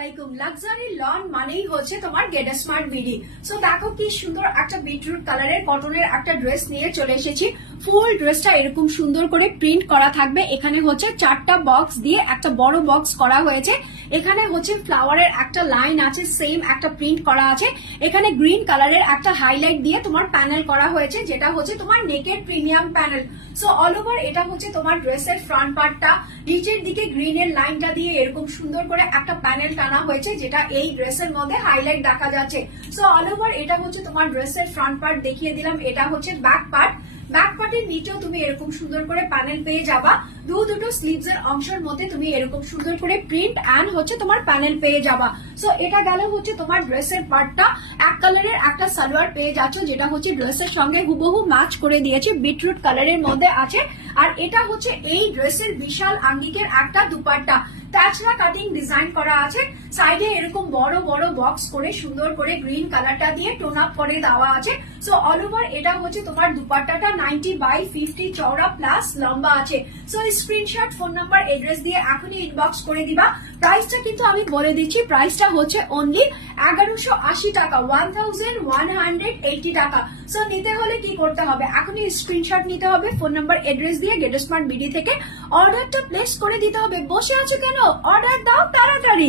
আলাইকুম। Luxury loan মানেই হচ্ছে তোমার গেট স্মার্ট বিডি। সো দেখো কি সুন্দর একটা বিটরুট কালারের কটনের একটা ড্রেস নিয়ে চলে এসেছি। ফুল ড্রেসটা এরকম সুন্দর করে প্রিন্ট করা থাকবে। এখানে হচ্ছে 4টা বক্স দিয়ে একটা বড় বক্স করা হয়েছে। এখানে হচ্ছে ফ্লাওয়ারের একটা লাইন আছে, সেম একটা প্রিন্ট করা আছে। এখানে গ্রিন কালারের একটা হাইলাইট দিয়ে তোমার প্যানেল করা হয়েছে, যেটা হচ্ছে তোমার নেকের premium panel. So all over এটা হচ্ছে তোমার ড্রেসের ফ্রন্ট পার্টটা। নিচের দিকে গ্রিনের লাইনটা দিয়ে এরকম সুন্দর করে একটা প্যানেল টানা হয়েছে, যেটা এই ড্রেসের মধ্যে হাইলাইট দেখা যাচ্ছে। সো অল ওভার এটা হচ্ছে তোমার ড্রেসের ফ্রন্ট পার্ট দেখিয়ে দিলাম। এটা হচ্ছে ব্যাক পার্ট। ব্যাক পার্টের নিচেও তুমি এরকম সুন্দর করে প্যানেল পেয়ে যাবা। দুটো স্লিভস এর অংশের মধ্যে তুমি এরকম সুন্দর করে প্রিন্ট এন্ড হচ্ছে তোমার প্যানেল পেয়ে যাবা। সো এটা গেল হচ্ছে তোমার ড্রেসের পার্টটা। এক কালারের একটা সালোয়ার পেয়ে যাচ্ছ, যেটা হচ্ছে ড্রেসের সঙ্গে হুবহু ম্যাচ করে দিয়েছে, বিটরুট কালারের মধ্যে আছে। আর এটা হচ্ছে এই ড্রেসের বিশাল আঙ্গিকের একটা দুপাট্টা। তাছাড়া কাটিং ডিজাইন করা আছে, সাইডে এরকম বড় বড় বক্স করে সুন্দর করে গ্রিন কালারটা দিয়ে টোন আপ করে দেওয়া আছে। সো অল ওভার এটা হচ্ছে তোমার দুপাট্টাটা 90/50 চওড়া প্লাস লম্বা আছে। So screenshot, phone number, address দিয়ে এখনই ইনবক্স করে দিবা। প্রাইসটা কিন্তু আমি বলে দিচ্ছি, প্রাইসটা হচ্ছে অনলি 1180 টাকা, 1180 টাকা। সো নিতে হলে কি করতে হবে, এখনই স্ক্রিনশট নিতে হবে, ফোন নাম্বার এড্রেস দিয়ে গেট স্মার্ট বিডি থেকে অর্ডারটা প্লেস করে দিতে হবে। বসে আছো কেন, অর্ডার দাও তাড়াতাড়ি।